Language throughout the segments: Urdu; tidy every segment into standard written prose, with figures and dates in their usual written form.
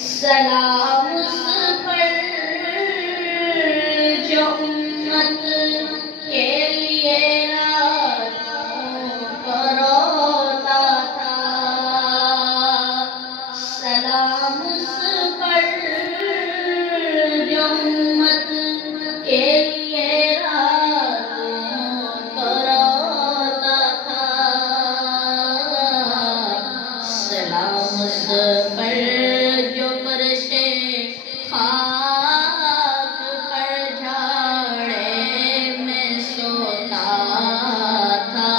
سلام اس پر جو امت کے لیے راتوں کو روتا تھا. سلام اس پر جو امت کے لیے راتوں کو روتا تھا. سلام اس پر جو فرشتے خاک پر جھاڑے میں سوتا تھا.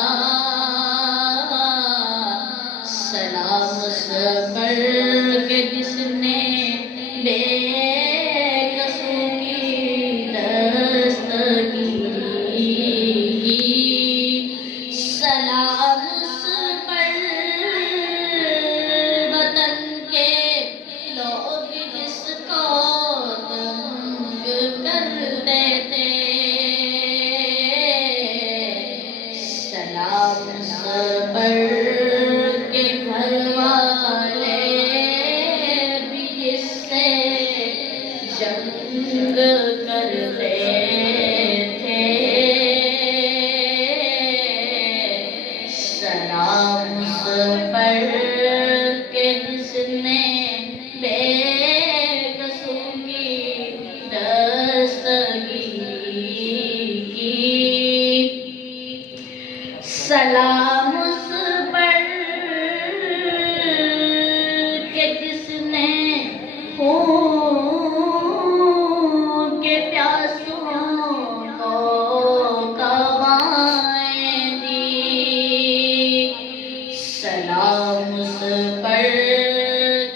سلام اس پر کہ جس نے بے قصوں کی دستگیری کی. سلام اس پر وطن کے لوگ جس کو تنگ کرتے تھے. سلام اس پر کہ گھر والے بھی جس سے جنگ کرتے تھے. سلام اس پر کہ جس نے بے قصوں کی دستگیری کی. سلام اس پر کہ جس نے خون کے پیاسوں کو دوائیں دی. سلام اس پر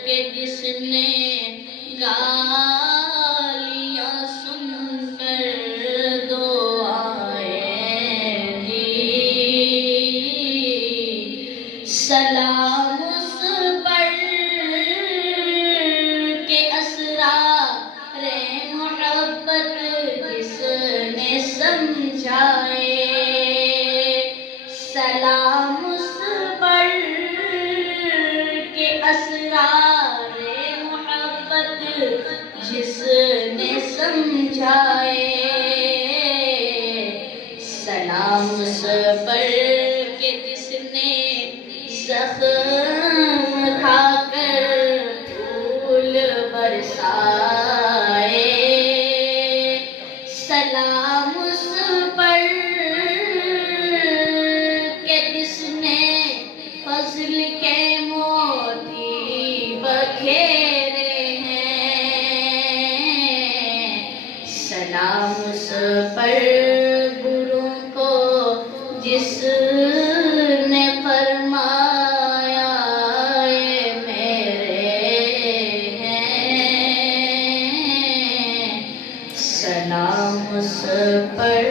کہ جس نے گالیاں سن کر دعائیں دی. سلام اس پر کہ اسرار محبت جس نے سمجھائے. سلام اس پر کہ اسرار محبت جس نے سمجھائے. سلام اس پر کہ جس نے زخم کھا کر پھول برسائے. سلام اس پر کہ جس نے فضل کے موتی بکھیرے ہیں. سلام اس پر گروں کو جس نے فرمایا یہ میرے ہیں. سلام اس پر